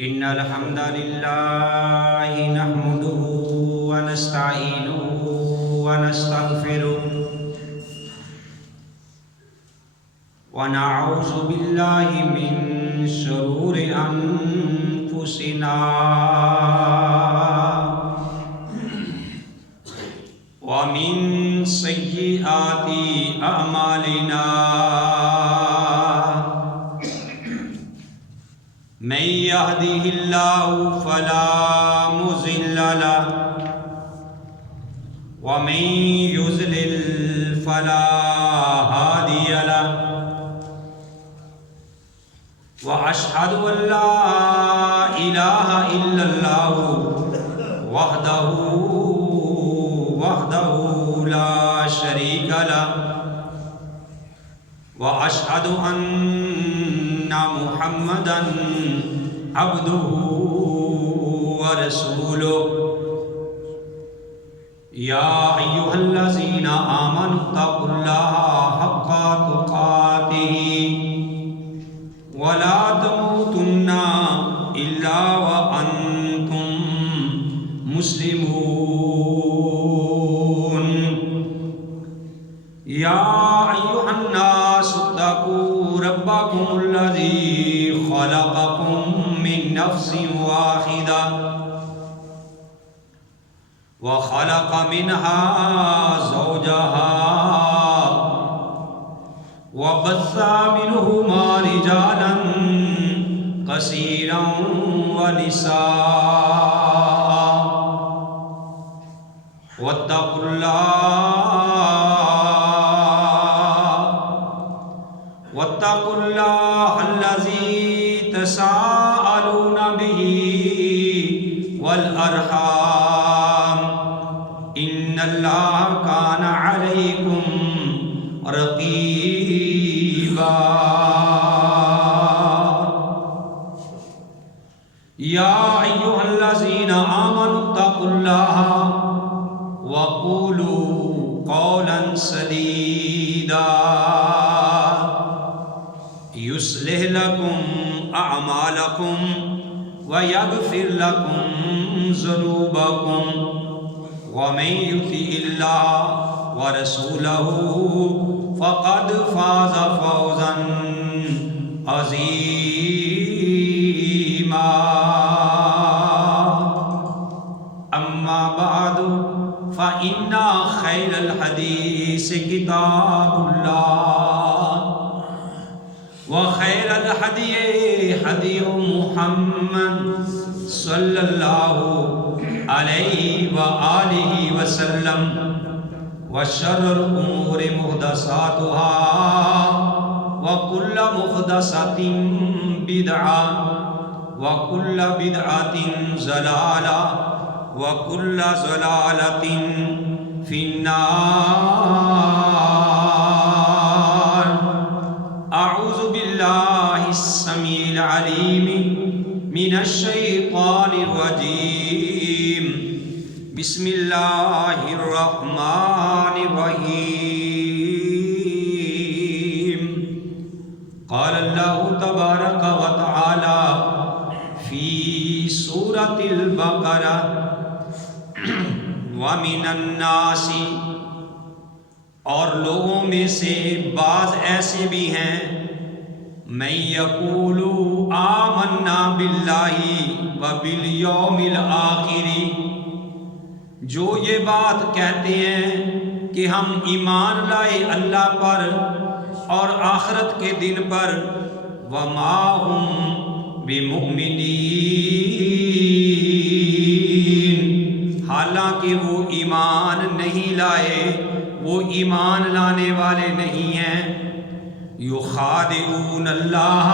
إن الحمد لله نحمده ونستعينه ونستغفره ونعوذ بالله من شرور أنفسنا ومن سيئات أعمالنا من يهده الله فلا مضل له ومن يضلل فلا هادي له وأشهد أن لا إله إلا الله وحده لا شريك له وأشهد أن محمدًا عبده ورسوله يا أيها الذين آمنوا اتقوا الله حق تقاته ولا تموتن إلا وأنتم مسلمون يا أيها الناس اتقوا ربكم الذي خلقكم من نفس واحدة وخلق منها زوجها وبث منهما رجالا كثيرا ونساء واتقوا الله الذي تساءلون به والأرحام إن الله كان عليكم رقيبا يا أيها الذين آمنوا اتقوا الله وقولوا قولا سديدا يصلح لكم أعمالكم ويغفر لكم ذنوبكم ومن يطع الله ورسوله فقد فاز فوزا عظيما أما بعد فإن خير الحديث كتاب الله وخير الهدي هدي محمد صلى الله عليه وآله وسلم وشر الأمور محدثاتها وكل محدثة بدعة وكل بدعة ضلالة وكل ضلالة في النار. أعوذ بالله السميع العليم من الشيطان الرجيم. بسم الله الرحمن الرحيم. قال الله تبارك وتعالى في سورة البقرة ومن الناس، اور لوگوں میں سے بعض ایسے بھی ہیں، من یقول آمنا باللہ وبالیوم الآخر، جو یہ بات کہتے ہیں کہ ہم ایمان لائے اللہ پر اور آخرت کے دن پر، وما ہم بمؤمنین، حالانکہ وہ ایمان نہیں لائے، وہ ایمان لانے والے نہیں ہیں. یخادعون اللہ،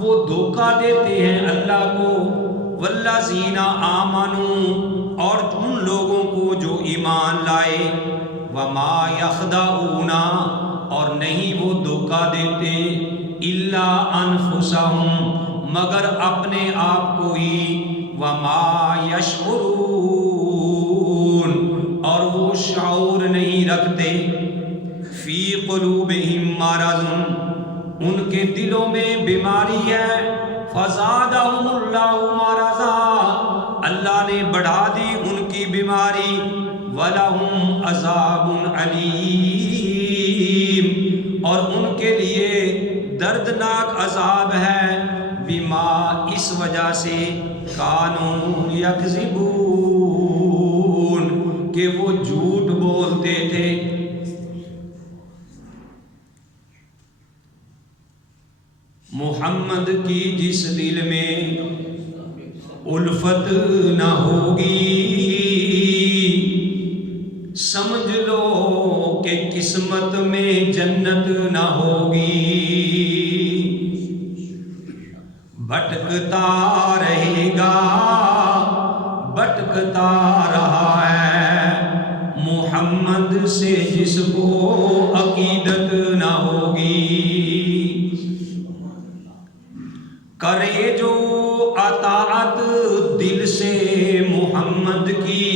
وہ دھوکہ دیتے ہیں اللہ کو، والذین آمنوا، اور ان لوگوں کو جو ایمان لائے، وما یخدعون، اور نہیں وہ دھوکہ دیتے، الا انفسہم، مگر اپنے آپ کو ہی، وما یشعرون، اور وہ شعور نہیں رکھتے. فی قلوبہم مرض، ان کے دلوں میں بیماری ہے، فزادہم اللہ نے بڑھا دی ان کی بیماری، وَلَهُمْ عَذَابٌ عَلِيمٌ، اور ان کے لیے دردناک عذاب ہے، بما اس وجہ سے کانوا یکذبون کہ وہ جھوٹ بولتے تھے۔ محمد کی جس دل میں الفت نہ ہوگی، سمجھ لو کہ قسمت میں جنت نہ ہوگی۔ بھٹکتا رہے گا، بھٹکتا رہا ہے، محمد سے جس کو عقیدت نہ ہوگی۔ کرے جو اطاعت دل سے محمد کی،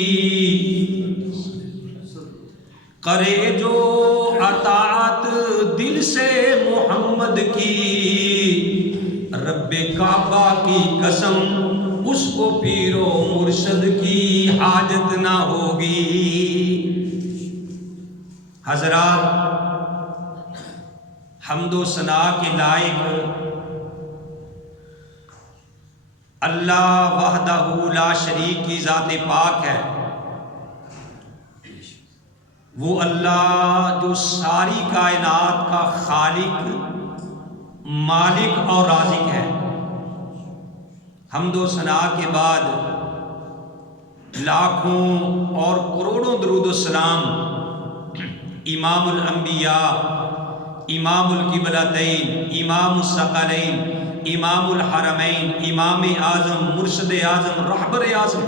کرے جو اطاعت دل سے محمد کی، رب کعبہ کی قسم اس کو پیر و مرشد کی حاجت نہ ہوگی۔ حضرات، حمد و ثنا کے لائق اللہ وحدہ لا شریک کی ذات پاک ہے۔ وہ اللہ جو ساری کائنات کا خالق، مالک اور رازق ہے۔ حمد و ثنا کے بعد لاکھوں اور کروڑوں درود و سلام امام الانبیاء، امام القبلتین، امام الثقلین، امام الحرمین، امام اعظم، مرشد اعظم، رہبر اعظم،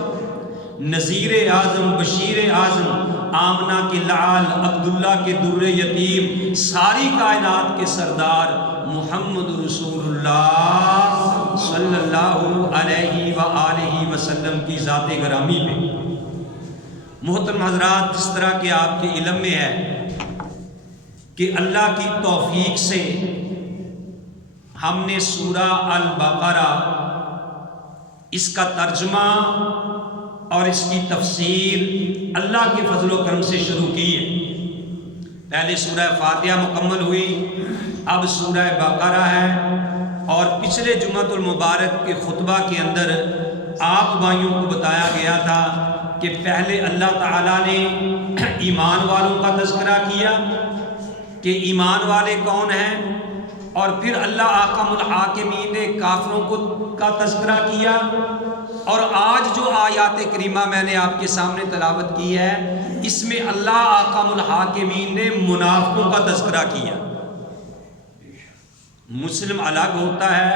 نذیر اعظم، بشیر اعظم، آمنہ کے لعال، عبداللہ کے در یتیم، ساری کائنات کے سردار محمد رسول اللہ صلی اللہ علیہ وآلہ وسلم کی ذات گرامی پہ۔ محترم حضرات، جس طرح کہ آپ کے علم میں ہے کہ اللہ کی توفیق سے ہم نے سورہ البقرہ، اس کا ترجمہ اور اس کی تفسیر اللہ کے فضل و کرم سے شروع کی ہے۔ پہلے سورہ فاتحہ مکمل ہوئی، اب سورہ بقرہ ہے، اور پچھلے جمعۃ المبارک کے خطبہ کے اندر آپ بھائیوں کو بتایا گیا تھا کہ پہلے اللہ تعالیٰ نے ایمان والوں کا تذکرہ کیا کہ ایمان والے کون ہیں، اور پھر اللہ احکم الحاکمین نے کافروں کا تذکرہ کیا، اور آج جو آیات کریمہ میں نے آپ کے سامنے تلاوت کی ہے، اس میں اللہ احکم الحاکمین نے منافقوں کا تذکرہ کیا۔ مسلم الگ ہوتا ہے،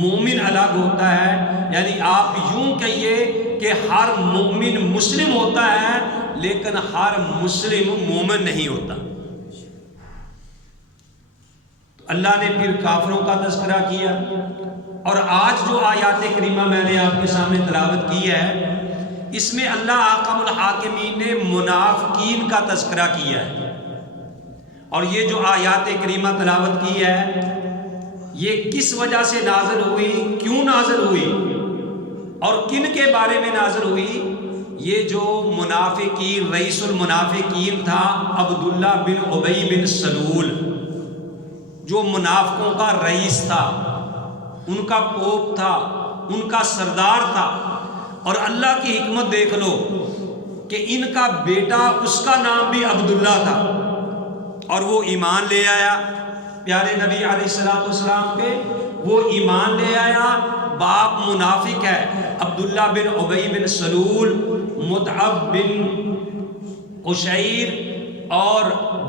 مومن الگ ہوتا ہے، یعنی آپ یوں کہیے کہ ہر مومن مسلم ہوتا ہے لیکن ہر مسلم مومن نہیں ہوتا۔ اللہ نے پھر کافروں کا تذکرہ کیا، اور آج جو آیات کریمہ میں نے آپ کے سامنے تلاوت کی ہے، اس میں اللہ احکم الحاکمین نے منافقین کا تذکرہ کیا ہے۔ اور یہ جو آیات کریمہ تلاوت کی ہے، یہ کس وجہ سے نازل ہوئی، کیوں نازل ہوئی، اور کن کے بارے میں نازل ہوئی؟ یہ جو منافقین، رئیس المنافقین تھا عبداللہ بن ابی بن سلول، جو منافقوں کا رئیس تھا، ان کا پوپ تھا، ان کا سردار تھا، اور اللہ کی حکمت دیکھ لو کہ ان کا بیٹا، اس کا نام بھی عبداللہ تھا، اور وہ ایمان لے آیا پیارے نبی علیہ السلام پہ، وہ ایمان لے آیا۔ باپ منافق ہے، عبداللہ بن ابی بن سلول، مطعب بن عشیر اور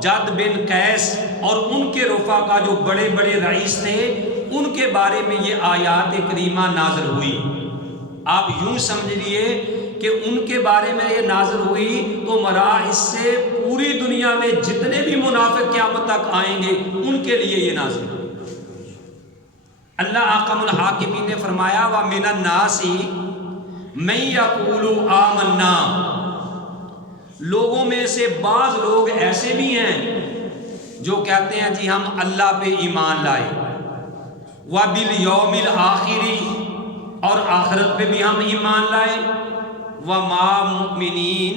جد بن قیس، اور ان کے رفقا جو بڑے بڑے رئیس تھے، ان کے بارے میں یہ آیات کریمہ نازل ہوئی۔ آپ یوں سمجھ لیے کہ ان کے بارے میں یہ نازل ہوئی تو مراد اس سے پوری دنیا میں جتنے بھی منافق قیامت تک آئیں گے ان کے لیے یہ نازل ہوئی۔ اللہ احکم الحاکمین نے فرمایا وَمِنَ النَّاسِ مَن يَقُولُ آمَنَّا، لوگوں میں سے بعض لوگ ایسے بھی ہیں جو کہتے ہیں جی ہم اللہ پہ ایمان لائے، وَبِالْيَوْمِ الْآخِرِ، اور آخرت پہ بھی ہم ایمان لائے، وما مؤمنین،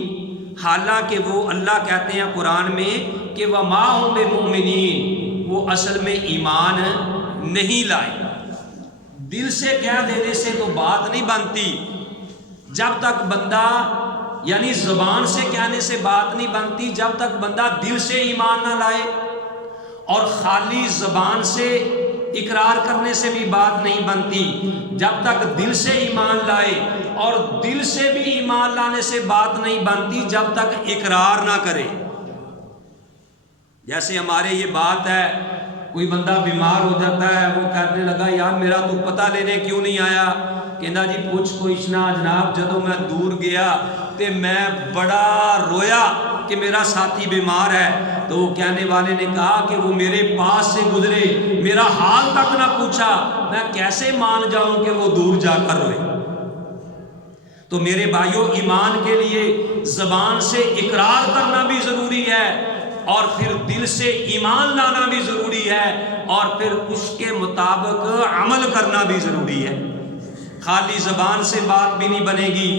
حالانکہ وہ اللہ کہتے ہیں قرآن میں کہ وما ہم بمؤمنین، وہ اصل میں ایمان نہیں لائے۔ دل سے کہہ دینے سے تو بات نہیں بنتی، جب تک بندہ یعنی زبان سے کہنے سے بات نہیں بنتی جب تک بندہ دل سے ایمان نہ لائے، اور خالی زبان سے اقرار کرنے سے بھی بات نہیں بنتی جب تک دل سے ایمان لائے، اور دل سے بھی ایمان لانے سے بات نہیں بنتی جب تک اقرار نہ کرے۔ جیسے ہمارے یہ بات ہے، کوئی بندہ بیمار ہو جاتا ہے، وہ کہنے لگا یار میرا تو پتہ لینے کیوں نہیں آیا؟ کہنا جی پوچھ کوئیش نہ جناب، جدوں میں دور گیا تے میں بڑا رویا کہ میرا ساتھی بیمار ہے، تو وہ کہنے والے نے کہا کہ وہ میرے پاس سے گزرے، میرا حال تک نہ پوچھا، میں کیسے مان جاؤں کہ وہ دور جا کر روئے؟ تو میرے بھائیوں، ایمان کے لیے زبان سے اقرار کرنا بھی ضروری ہے، اور پھر دل سے ایمان لانا بھی ضروری ہے، اور پھر اس کے مطابق عمل کرنا بھی ضروری ہے۔ خالی زبان سے بات بھی نہیں بنے گی،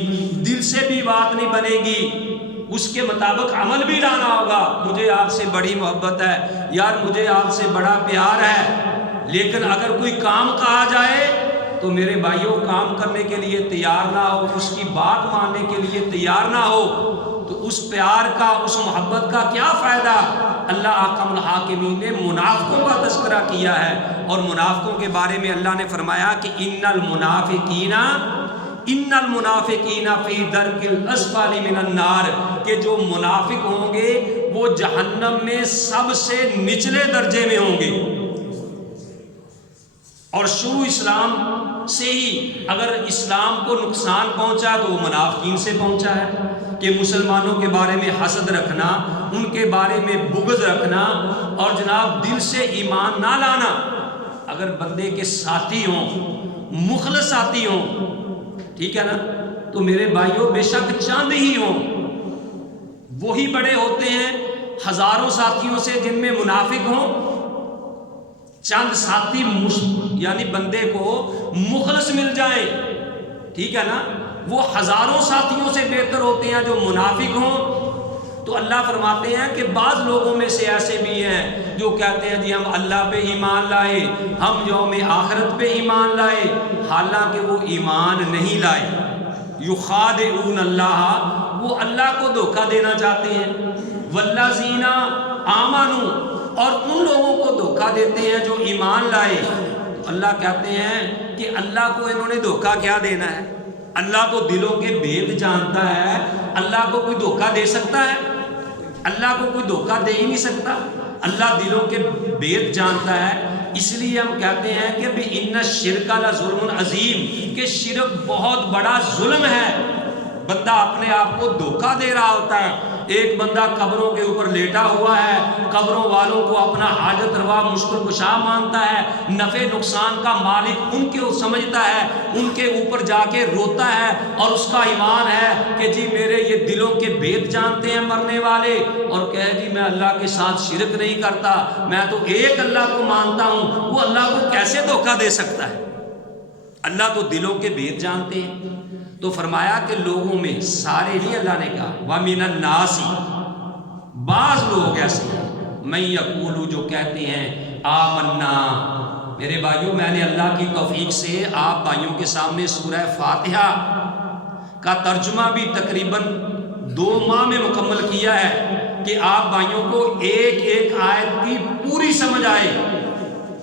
دل سے بھی بات نہیں بنے گی، اس کے مطابق عمل بھی لانا ہوگا۔ مجھے آپ سے بڑی محبت ہے یار، مجھے آپ سے بڑا پیار ہے، لیکن اگر کوئی کام کہا جائے تو میرے بھائیوں کام کرنے کے لیے تیار نہ ہو، اس کی بات ماننے کے لیے تیار نہ ہو، تو اس پیار کا، اس محبت کا کیا فائدہ؟ اللہ احکم الحاکمین نے منافقوں کا تذکرہ کیا ہے، اور منافقوں کے بارے میں اللہ نے فرمایا کہ ان المنافقین فی درک الاسفل من النار، کہ جو منافق ہوں گے وہ جہنم میں سب سے نچلے درجے میں ہوں گے۔ اور شروع اسلام سے ہی اگر اسلام کو نقصان پہنچا تو وہ منافقین سے پہنچا ہے، کہ مسلمانوں کے بارے میں حسد رکھنا، ان کے بارے میں بغض رکھنا، اور جناب دل سے ایمان نہ لانا۔ اگر بندے کے ساتھی ہوں، مخلص ساتھی ہوں، ٹھیک ہے نا، تو میرے بھائیوں بے شک چند ہی ہوں، وہی بڑے ہوتے ہیں ہزاروں ساتھیوں سے جن میں منافق ہوں۔ چند ساتھی یعنی بندے کو مخلص مل جائیں، ٹھیک ہے نا، وہ ہزاروں ساتھیوں سے بہتر ہوتے ہیں جو منافق ہوں۔ تو اللہ فرماتے ہیں کہ بعض لوگوں میں سے ایسے بھی ہیں جو کہتے ہیں جی ہم اللہ پہ ایمان لائے، ہم یوم آخرت پہ ایمان لائے، حالانکہ وہ ایمان نہیں لائے۔ یخادعون اللہ، وہ اللہ کو دھوکہ دینا چاہتے ہیں، والذین آمنوا، اور ان لوگوں کو دھوکہ دیتے ہیں جو ایمان لائے۔ تو اللہ کہتے ہیں کہ اللہ کو انہوں نے دھوکہ کیا دینا ہے؟ اللہ تو دلوں کے بھید جانتا ہے، اللہ کو کوئی دھوکہ دے سکتا ہے؟ اللہ کو کوئی دھوکہ دے ہی نہیں سکتا، اللہ دلوں کے بھید جانتا ہے۔ اس لیے ہم کہتے ہیں کہ ان الشرک لظلم عظیم، کہ شرک بہت بڑا ظلم ہے۔ بندہ اپنے آپ کو دھوکہ دے رہا ہوتا ہے۔ ایک بندہ قبروں کے اوپر لیٹا ہوا ہے، قبروں والوں کو اپنا حاجت روا مشکل کشا مانتا ہے، نفع نقصان کا مالک ان کے سمجھتا ہے، ان کے اوپر جا کے روتا ہے، اور اس کا ایمان ہے کہ جی میرے یہ دلوں کے بھید جانتے ہیں مرنے والے، اور کہے جی میں اللہ کے ساتھ شرک نہیں کرتا، میں تو ایک اللہ کو مانتا ہوں۔ وہ اللہ کو کیسے دھوکہ دے سکتا ہے؟ اللہ تو دلوں کے بھید جانتے ہیں۔ تو فرمایا کہ لوگوں میں، سارے نہیں، اللہ نے کہا وَمِنَ النَّاسِ، بعض لوگ ایسے ہیں، مَن یقول، جو کہتے ہیں آمنا۔ میرے بھائیوں، میں نے اللہ کی توفیق سے آپ بھائیوں کے سامنے سورہ فاتحہ کا ترجمہ بھی تقریباً 2 ماہ میں مکمل کیا ہے کہ آپ بھائیوں کو ایک ایک آیت کی پوری سمجھ آئے۔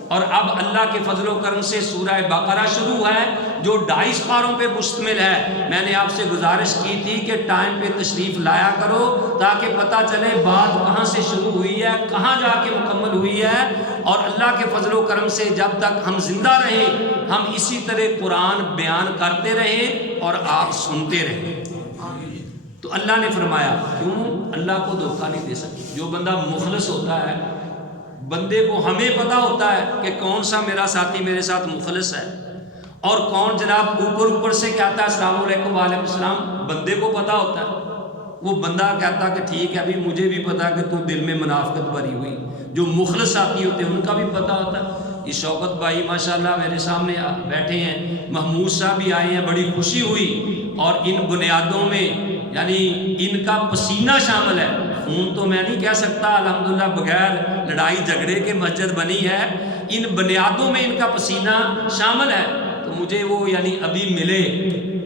اور اب اللہ کے فضل و کرم سے سورہ بقرہ شروع ہے جو 2.5 پاروں پہ مشتمل ہے۔ میں نے آپ سے گزارش کی تھی کہ ٹائم پہ تشریف لایا کرو تاکہ پتہ چلے بات کہاں سے شروع ہوئی ہے، کہاں جا کے مکمل ہوئی ہے، اور اللہ کے فضل و کرم سے جب تک ہم زندہ رہیں ہم اسی طرح قرآن بیان کرتے رہیں اور آپ سنتے رہیں۔ تو اللہ نے فرمایا کیوں اللہ کو دھوکہ نہیں دے سکتے۔ جو بندہ مخلص ہوتا ہے، بندے کو ہمیں پتہ ہوتا ہے کہ کون سا میرا ساتھی میرے ساتھ مخلص ہے، اور کون جناب اوپر سے کہتا ہے السلام علیکم وعلیکم السلام، بندے کو پتہ ہوتا ہے۔ وہ بندہ کہتا کہ ٹھیک ہے ابھی مجھے بھی پتا کہ تو دل میں منافقت بھری ہوئی۔ جو مخلص ساتھی ہوتے ہیں ان کا بھی پتہ ہوتا ہے۔ یہ شوکت بھائی ماشاءاللہ میرے سامنے بیٹھے ہیں، محمود صاحب بھی آئے ہیں، بڑی خوشی ہوئی، اور ان بنیادوں میں یعنی ان کا پسینہ شامل ہے. خون تو میں نہیں کہہ سکتا الحمدللہ بغیر لڑائی جھگڑے کے مسجد بنی ہے، ان بنیادوں میں ان کا پسینہ شامل ہے. تو مجھے وہ یعنی ابھی ملے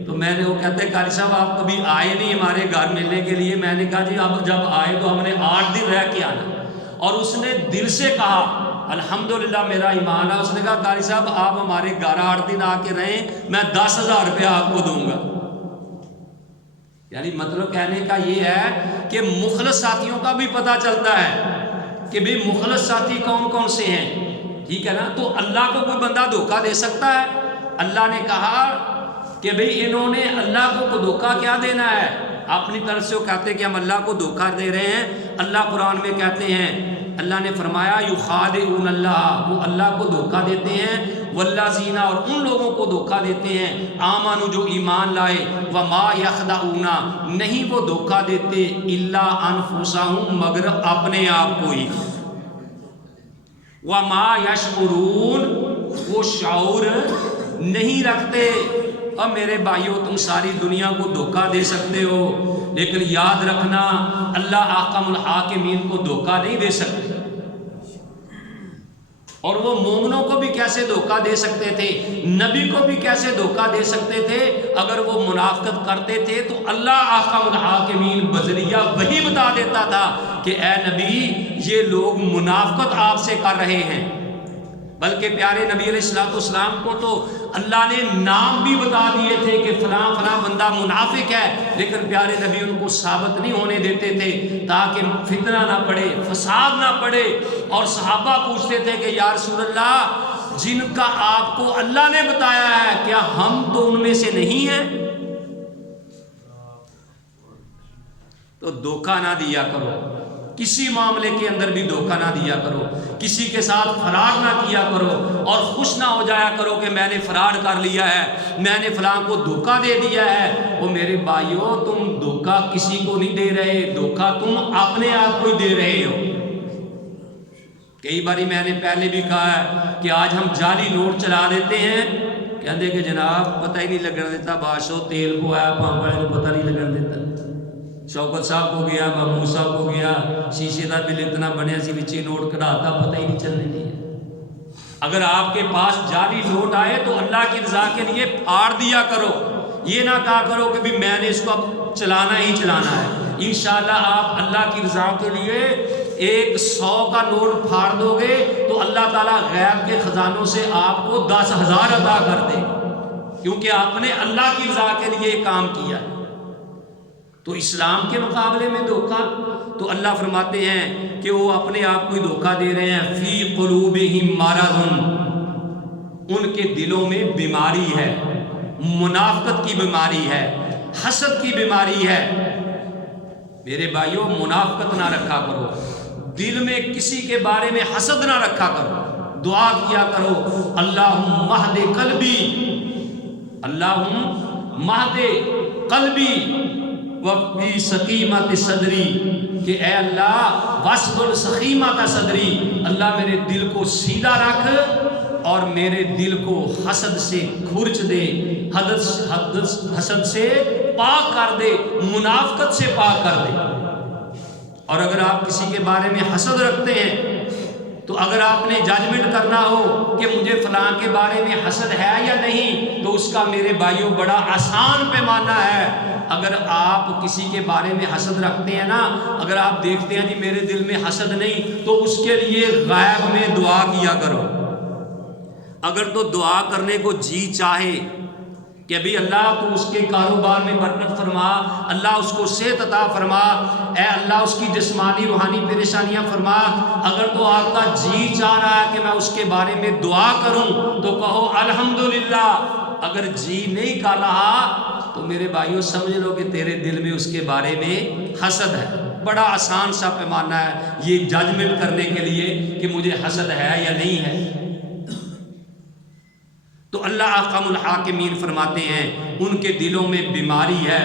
تو میں نے وہ کہتے ہیں قاری صاحب آپ کبھی آئے نہیں ہمارے گھر ملنے کے لیے. میں نے کہا جی اب جب آئے تو ہم نے 8 دن رہ کے آنا. اور اس نے دل سے کہا الحمدللہ میرا ایمان ہے، اس نے کہا قاری صاحب آپ ہمارے گھر 8 دن آ کے رہیں، میں 10,000 روپیہ آپ کو دوں گا. یعنی مطلب کہنے کا یہ ہے کہ مخلص ساتھیوں کا بھی پتہ چلتا ہے کہ بھی مخلص ساتھی کون کون سے ہیں. ٹھیک ہے نا. تو اللہ کو کوئی بندہ دھوکہ دے سکتا ہے؟ اللہ نے کہا کہ بھئی انہوں نے اللہ کو دھوکہ کیا دینا ہے. اپنی طرف سے وہ کہتے ہیں کہ ہم اللہ کو دھوکہ دے رہے ہیں. اللہ قرآن میں کہتے ہیں، اللہ نے فرمایا یخادعون اللہ، وہ اللہ کو دھوکہ دیتے ہیں، والذین اور ان لوگوں کو دھوکہ دیتے ہیں آمنوا جو ایمان لائے، وما یخدعون نہیں وہ دھوکہ دیتے الا انفسہم مگر اپنے آپ کو ہی، وما یشعرون وہ شعور نہیں رکھتے. اور میرے بھائیو تم ساری دنیا کو دھوکہ دے سکتے ہو لیکن یاد رکھنا اللہ احکم الحاکمین کو دھوکہ نہیں دے سکتے. اور وہ مومنوں کو بھی کیسے دھوکہ دے سکتے تھے، نبی کو بھی کیسے دھوکہ دے سکتے تھے. اگر وہ منافقت کرتے تھے تو اللہ احکم الحاکمین بذریعہ وہی بتا دیتا تھا کہ اے نبی یہ لوگ منافقت آپ سے کر رہے ہیں. بلکہ پیارے نبی علیہ السلام کو تو اللہ نے نام بھی بتا دیے تھے کہ فلاں فلاں بندہ منافق ہے، لیکن پیارے نبی ان کو ثابت نہیں ہونے دیتے تھے تاکہ فتنہ نہ پڑے، فساد نہ پڑے. اور صحابہ پوچھتے تھے کہ یا رسول اللہ جن کا آپ کو اللہ نے بتایا ہے کیا ہم تو ان میں سے نہیں ہیں؟ تو دھوکہ نہ دیا کرو، کسی معاملے کے اندر بھی دھوکہ نہ دیا کرو، کسی کے ساتھ فراڈ نہ کیا کرو اور خوش نہ ہو جایا کرو کہ میں نے فراڈ کر لیا ہے، میں نے فلاں کو دھوکہ دے دیا ہے. وہ میرے بھائیو تم دھوکہ کسی کو نہیں دے رہے، دھوکہ تم اپنے آپ کو ہی دے رہے ہو. کئی باری میں نے پہلے بھی کہا ہے کہ آج ہم جعلی نوٹ چلا دیتے ہیں، کہتے کہ جناب پتہ ہی نہیں لگن دیتا، بادشاہ تیل کو آیا پمپ والے کو پتہ نہیں لگن دیتا، شوکت صاحب کو گیا، محمود صاحب کو گیا، شیشے کا بل اتنا بنیا سی بچے نوٹ کٹاتا پتہ ہی نہیں چلنے دیا. اگر آپ کے پاس جعلی نوٹ آئے تو اللہ کی رضا کے لیے پھاڑ دیا کرو. یہ نہ کہا کرو کہ بھی میں نے اس کو اب چلانا ہی چلانا ہے. انشاءاللہ آپ اللہ کی رضا کے لیے 100 کا نوٹ پھاڑ دو گے تو اللہ تعالیٰ غیب کے خزانوں سے آپ کو 10,000 عطا کر دے، کیونکہ آپ نے اللہ کی رضا کے لیے کام کیا. تو اسلام کے مقابلے میں دھوکہ تو اللہ فرماتے ہیں کہ وہ اپنے آپ کو ہی دھوکہ دے رہے ہیں. فی قلوبہم مرض، ان کے دلوں میں بیماری ہے، منافقت کی بیماری ہے، حسد کی بیماری ہے. میرے بھائیوں منافقت نہ رکھا کرو، دل میں کسی کے بارے میں حسد نہ رکھا کرو. دعا کیا کرو اللہم اہد قلبی، اللہم اہد قلبی وفی سقیمت صدری، کہ اے اللہ واسبل سقیمت صدری، اللہ میرے دل کو سیدھا رکھ اور میرے دل کو حسد سے کھرچ دے، حسد سے پاک کر دے، منافقت سے پاک کر دے. اور اگر آپ کسی کے بارے میں حسد رکھتے ہیں تو اگر آپ نے ججمنٹ کرنا ہو کہ مجھے فلاں کے بارے میں حسد ہے یا نہیں تو اس کا میرے بھائیوں بڑا آسان پیمانہ ہے. اگر آپ کسی کے بارے میں حسد رکھتے ہیں نا، اگر آپ دیکھتے ہیں جی میرے دل میں حسد نہیں تو اس کے لیے غیب میں دعا کیا کرو. اگر تو دعا کرنے کو جی چاہے کہ ابھی اللہ تو اس کے کاروبار میں برکت فرما، اللہ اس کو صحت عطا فرما، اے اللہ اس کی جسمانی روحانی پریشانیاں فرما، اگر تو آپ کا جی چاہ رہا ہے کہ میں اس کے بارے میں دعا کروں تو کہو الحمدللہ. اگر جی نہیں کر رہا تو میرے بھائیوں سمجھ لو کہ تیرے دل میں اس کے بارے میں حسد ہے. بڑا آسان سا پیمانہ ہے یہ ججمنٹ کرنے کے لیے کہ مجھے حسد ہے یا نہیں ہے. تو اللہ احکم الحاکمین فرماتے ہیں ان کے دلوں میں بیماری ہے،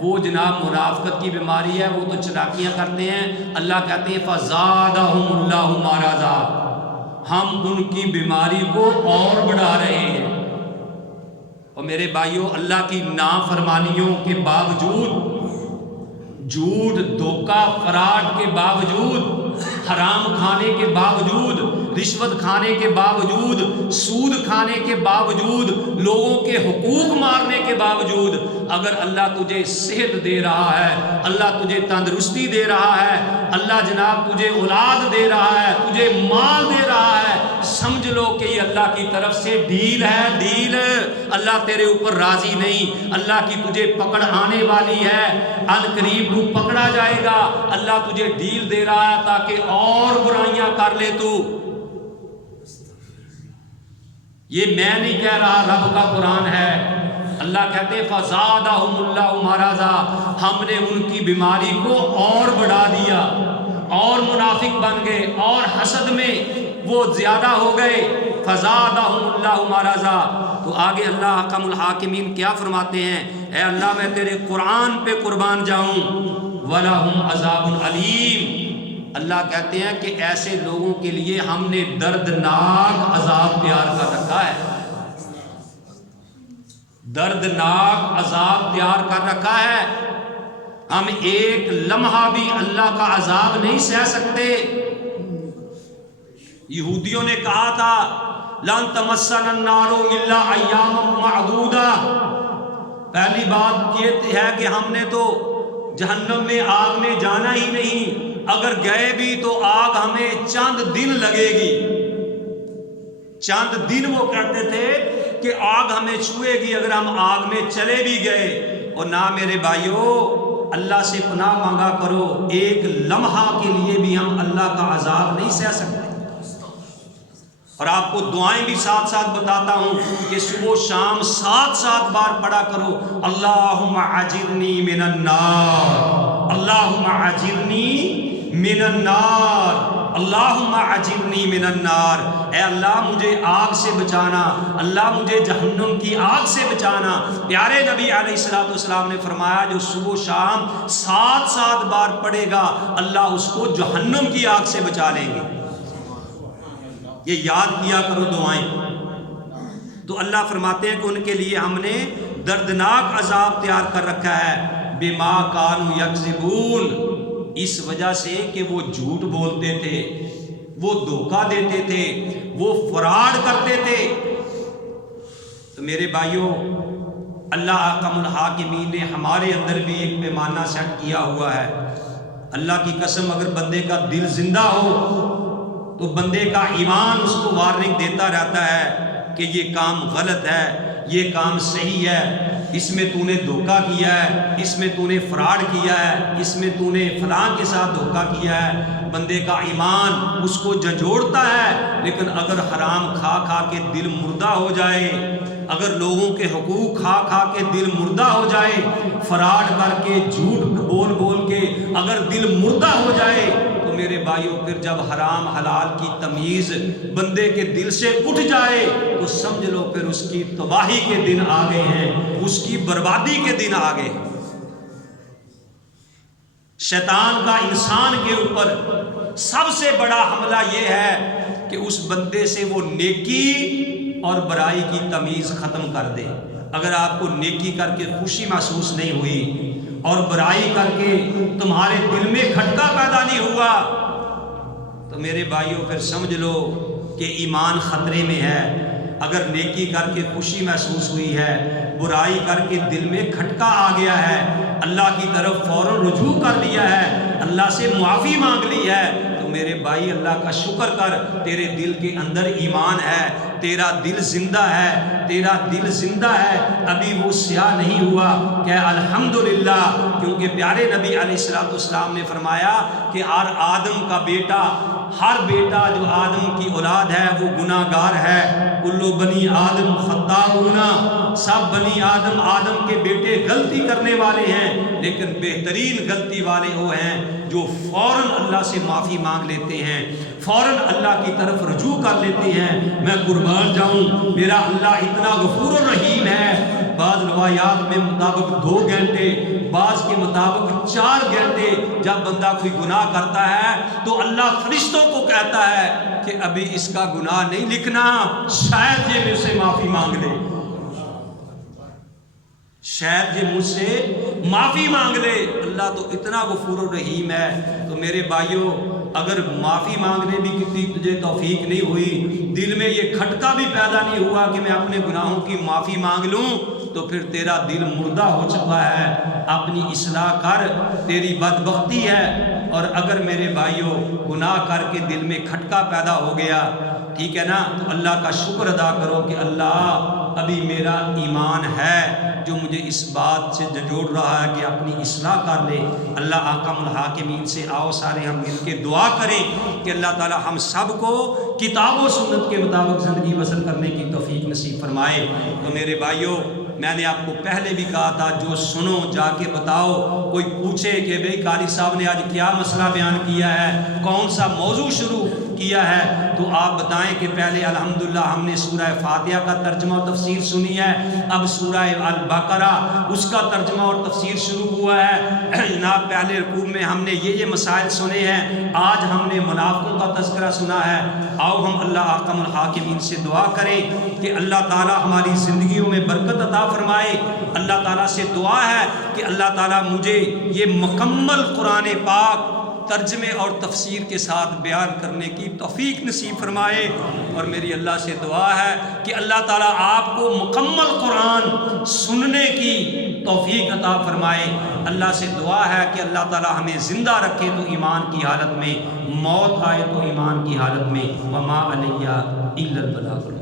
وہ جناب منافقت کی بیماری ہے، وہ تو چلاکیاں کرتے ہیں. اللہ کہتے ہیں فزادہم اللہ مرضا، ہم ان کی بیماری کو اور بڑھا رہے ہیں. اور میرے بھائیوں اللہ کی نافرمانیوں کے باوجود، جھوٹ دھوکہ فراڈ کے باوجود، حرام کھانے کے باوجود، رشوت کھانے کے باوجود، سود کھانے کے باوجود، لوگوں کے حقوق مارنے کے باوجود، اگر اللہ تجھے صحت دے رہا ہے، اللہ تجھے تندرستی دے رہا ہے، اللہ جناب تجھے اولاد دے رہا ہے، تجھے مال دے رہا ہے، سمجھ لو کہ یہ اللہ کی طرف سے ڈیل ہے، ڈیل۔ اللہ تیرے اوپر راضی نہیں، اللہ کی تجھے پکڑ آنے والی ہے، ان قریب تو پکڑا جائے گا۔ اللہ تجھے ڈیل دے رہا ہے تاکہ اور برائیاں کر لے تو۔ یہ میں نہیں کہہ رہا، رب کا قرآن ہے۔ اللہ کہتے ہیں فَزَادَهُمُ اللَّهُ مَرَضًا، ہم نے ان کی بیماری کو اور بڑھا دیا، اور منافق بن گئے، اور حسد میں وہ زیادہ ہو گئے۔ فَزَادَهُمُ اللَّهُ مَرَضًا۔ تو آگے اللہ حکم الحاکمین کیا فرماتے ہیں؟ اے اللہ میں تیرے قرآن پہ قربان جاؤں۔ وَلَهُمْ عَذَابٌ عَلِيمٌ۔ اللہ کہتے ہیں کہ ایسے لوگوں کے لیے ہم نے دردناک عذاب تیار کر رکھا ہے، دردناک عذاب تیار کر رکھا ہے۔ ہم ایک لمحہ بھی اللہ کا عذاب نہیں سہ سکتے۔ یہودیوں نے کہا تھا لن تمسنا النار الا ایاما معدودہ، پہلی بات یہ ہے کہ ہم نے تو جہنم میں آگ میں جانا ہی نہیں، اگر گئے بھی تو آگ ہمیں چند دن لگے گی، چند دن وہ کہتے تھے کہ آگ ہمیں چھوئے گی اگر ہم آگ میں چلے بھی گئے۔ اور نہ میرے بھائیوں اللہ سے پناہ مانگا کرو، ایک لمحہ کے لیے بھی ہم اللہ کا عذاب نہیں سہ سکتے۔ اور آپ کو دعائیں بھی ساتھ ساتھ بتاتا ہوں کہ صبح و شام 7 بار پڑھا کرو، اللہم اجرنی من النار، اللہم اجرنی من النار، اللہم اجرنی من النار۔ اے اللہ مجھے آگ سے بچانا، اللہ مجھے جہنم کی آگ سے بچانا۔ پیارے نبی علیہ السلام نے فرمایا جو صبح و شام 7 بار پڑھے گا اللہ اس کو جہنم کی آگ سے بچا لیں گے۔ یہ یاد کیا کرو دعائیں۔ تو اللہ فرماتے ہیں کہ ان کے لیے ہم نے دردناک عذاب تیار کر رکھا ہے، بما کانوا یکذبون، اس وجہ سے کہ وہ جھوٹ بولتے تھے، وہ دھوکہ دیتے تھے، وہ فراڈ کرتے تھے۔ تو میرے بھائیوں اللہ حکم الحاکمین نے ہمارے اندر بھی ایک پیمانہ سیٹ کیا ہوا ہے۔ اللہ کی قسم اگر بندے کا دل زندہ ہو تو بندے کا ایمان اس کو وارننگ دیتا رہتا ہے کہ یہ کام غلط ہے، یہ کام صحیح ہے، اس میں تو نے دھوکہ کیا ہے، اس میں تو نے فراڈ کیا ہے، اس میں تو نے فلاں کے ساتھ دھوکہ کیا ہے۔ بندے کا ایمان اس کو جھنجھوڑتا ہے، لیکن اگر حرام کھا کھا کے دل مردہ ہو جائے، اگر لوگوں کے حقوق کھا کھا کے دل مردہ ہو جائے، فراڈ کر کے جھوٹ بول بول کے اگر دل مردہ ہو جائے، تو میرے بھائیوں پھر جب حرام حلال کی تمیز بندے کے دل سے اٹھ جائے تو سمجھ لو پھر اس کی تباہی کے دن آ گئے ہیں، اس کی بربادی کے دن آ گئے ہیں۔ شیطان کا انسان کے اوپر سب سے بڑا حملہ یہ ہے کہ اس بندے سے وہ نیکی اور برائی کی تمیز ختم کر دے۔ اگر آپ کو نیکی کر کے خوشی محسوس نہیں ہوئی اور برائی کر کے تمہارے دل میں کھٹکا پیدا نہیں ہوا تو میرے بھائیوں پھر سمجھ لو کہ ایمان خطرے میں ہے۔ اگر نیکی کر کے خوشی محسوس ہوئی ہے، برائی کر کے دل میں کھٹکا آ گیا ہے، اللہ کی طرف فوراً رجوع کر لیا ہے، اللہ سے معافی مانگ لی ہے، تو میرے بھائی اللہ کا شکر کر، تیرے دل کے اندر ایمان ہے، تیرا دل زندہ ہے، تیرا دل زندہ ہے، ابھی وہ سیاہ نہیں ہوا۔ کہ الحمدللہ، کیونکہ پیارے نبی علیہ السلام نے فرمایا کہ ہر آدم کا بیٹا، ہر بیٹا جو آدم کی اولاد ہے وہ گناہ گار ہے۔ کلو بنی آدم خطاؤون، سب بنی آدم، آدم کے بیٹے غلطی کرنے والے ہیں، لیکن بہترین غلطی والے وہ ہیں جو فوراً اللہ سے معافی مانگ لیتے ہیں، فوراً اللہ کی طرف رجوع کر لیتے ہیں۔ میں قربان جاؤں، میرا اللہ اتنا غفور الرحیم ہے۔ بعض روایات میں مطابق 2 گھنٹے، بعض کے مطابق 4 گھنٹے جب بندہ کوئی گناہ کرتا ہے تو اللہ فرشتوں کو کہتا ہے کہ ابھی اس کا گناہ نہیں لکھنا، شاید یہ مجھ سے معافی مانگ لے۔ شاید یہ مجھ سے معافی مانگ لے، اللہ تو اتنا غفور الرحیم ہے۔ تو میرے بھائیوں، اگر معافی مانگنے بھی کسی تجھے توفیق نہیں ہوئی، دل میں یہ کھٹکا بھی پیدا نہیں ہوا کہ میں اپنے گناہوں کی معافی مانگ لوں، تو پھر تیرا دل مردہ ہو چکا ہے، اپنی اصلاح کر، تیری بدبختی ہے۔ اور اگر میرے بھائیوں گناہ کر کے دل میں کھٹکا پیدا ہو گیا، ٹھیک ہے نا، تو اللہ کا شکر ادا کرو کہ اللہ ابھی میرا ایمان ہے جو مجھے اس بات سے جھنجھوڑ رہا ہے کہ اپنی اصلاح کر لے۔ اللہ احکم الحاکمین سے آؤ سارے ہم مل کے دعا کریں کہ اللہ تعالی ہم سب کو کتاب و سنت کے مطابق زندگی بسر کرنے کی توفیق نصیب فرمائے۔ تو میرے بھائیوں، میں نے آپ کو پہلے بھی کہا تھا، جو سنو جا کے بتاؤ۔ کوئی پوچھے کہ بھئی قاری صاحب نے آج کیا مسئلہ بیان کیا ہے، کون سا موضوع شروع کیا ہے، تو آپ بتائیں کہ پہلے الحمدللہ ہم نے سورہ فاتحہ کا ترجمہ و تفسیر سنی ہے، اب سورہ البقرہ اس کا ترجمہ اور تفسیر شروع ہوا ہے۔ جناب پہلے رکوع میں ہم نے یہ مسائل سنے ہیں، آج ہم نے منافقوں کا تذکرہ سنا ہے۔ آؤ ہم اللہ احکم الحاکمین سے دعا کریں کہ اللہ تعالی ہماری زندگیوں میں برکت عطا فرمائے۔ اللہ تعالیٰ سے دعا ہے کہ اللہ تعالیٰ مجھے یہ مکمل قرآن پاک ترجمے اور تفسیر کے ساتھ بیان کرنے کی توفیق نصیب فرمائے۔ اور میری اللہ سے دعا ہے کہ اللہ تعالیٰ آپ کو مکمل قرآن سننے کی توفیق عطا فرمائے۔ اللہ سے دعا ہے کہ اللہ تعالیٰ ہمیں زندہ رکھے تو ایمان کی حالت میں، موت آئے تو ایمان کی حالت میں۔ وما علیہ الا البلاغ۔